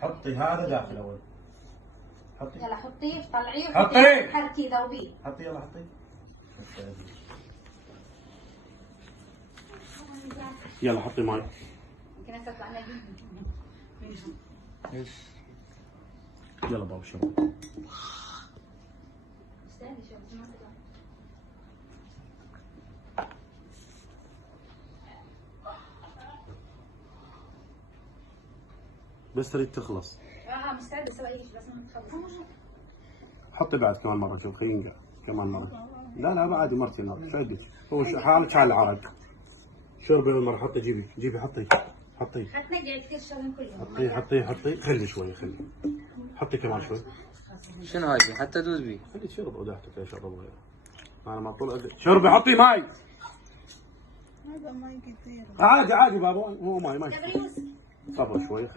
حطي هذا داخل اول. حطي. يلا حطيه طلعيه حطي. حركي ذوبيه. حطي يلا حطي. يلا حطي ماي. يمكن هسه طلعنا ايش؟ يلا بابا شرب. استني شوف ما تطلع. بس تريد تخلص. مستعده اسوي اي شيء بس ما تخلص. حطي بعد كمان مرة شوف خلينا ينقع كمان مرة. لا لا عادي مرتين مرة شو عندك؟ هو حالك على العرق. شربي أول مرة حطي جيبي حطي. حتنقع كثير شغلين كلهم. حطي خلي شوي خلي. حطي كمان شوي. شنو هاي حتى دوز بي؟ خلي تشرب وداحتك يا شرب غير. أنا ما طول شربي حطي ماي. هذا ماي كثير. عادي بابا مو ماي. دبريوس. صبر شوي.